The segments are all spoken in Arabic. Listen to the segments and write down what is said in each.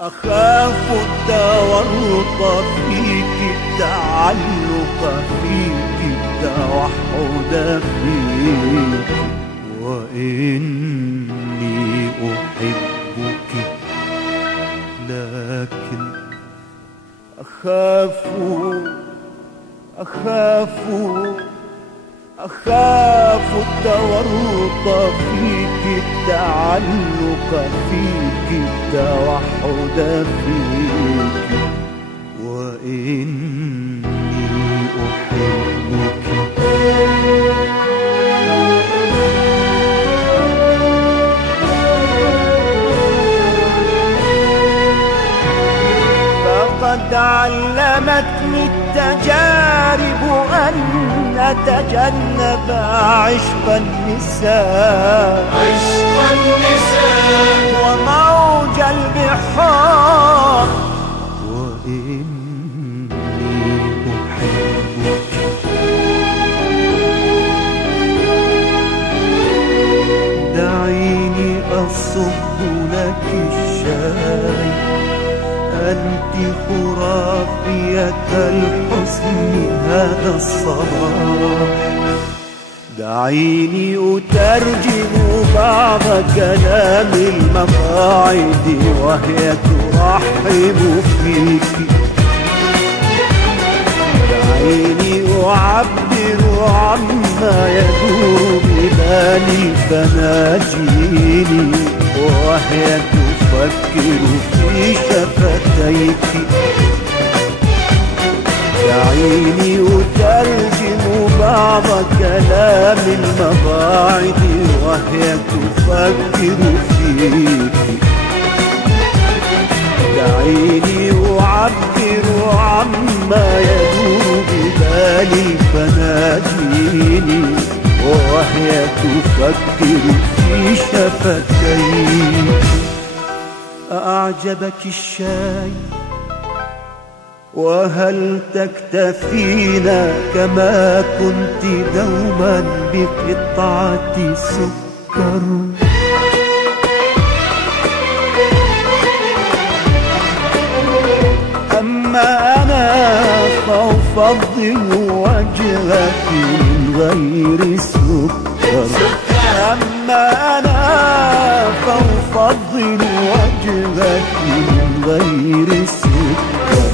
أخاف التورط فيك، التعلق فيك، التوحد فيك، وإني أحبك، لكن أخاف التورط فيك، التعلق فيك، التوحد فيك، وإني أحبك. فقد علمتني التجارب أن أتجنب عشق النساء، وموج البحار، وإني أحبك. دعيني أصب لك الشاي، أنت خرافية الحسن هذا الصباح. دعيني أترجم بعض كلام المقاعد وهي ترحب فيك. دعيني أعبر عما يدور ببالي فناجيني وهي تفكر في شفتيك. دعيني أترجم بعض كلام المباعد وهي تفكر فيك. دعيني أعبر عما يدور ببالي فناجيني وهي تفكر في شفتيك. أعجبك الشاي؟ وهل تكتفين كما كنت دوما بقطعة سكر؟ أما أنا فأفضل وجهك من غير سكر. أما أنا فأفضل وجهك من غير سكر.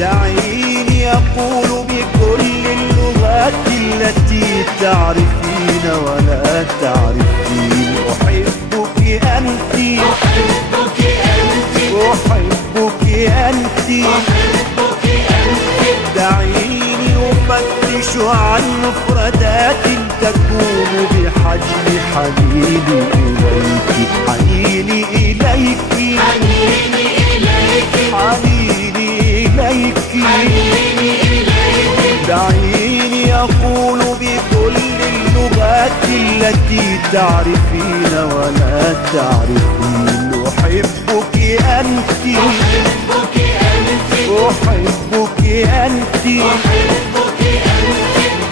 دعيني أقول بكل اللغات التي تعرفين ولا تعرفين. أحبك أنت، أحبك أنت، أحبك أنت، أحبك أنت. دعيني أفتش عن مفردات تكون بحجم حنيني إليك، حنيني إليك، حنيني إليك، حنيني إليك. دعيني أقول بكل اللغات التي تعرفين ولا تعرفين. أحبك أنت، أحبك أنت، أحبك أنت، أحبك أنت.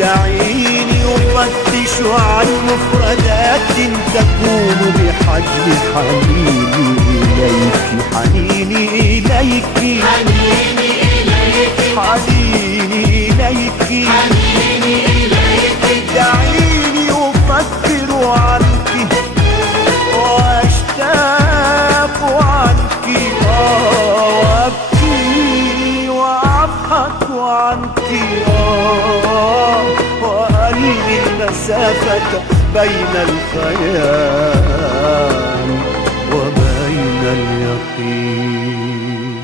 دعيني أفتش عن مفردات تكون بحجم حنيني إليك، حنيني إليك، حنيني إليك، حنيني إليك، حنيني إليك. دعيني أفكر عنك وأشتاق عنك، وأبكي وأضحك عنك، وألغي المسافة بين الخيال وبين اليقين.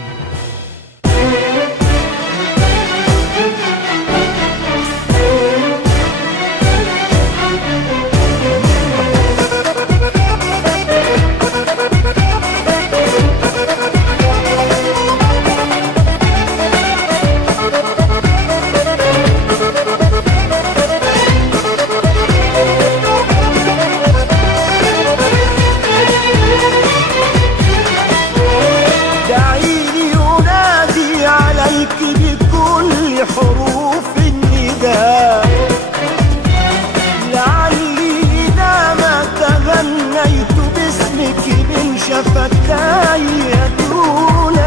شفتاي دول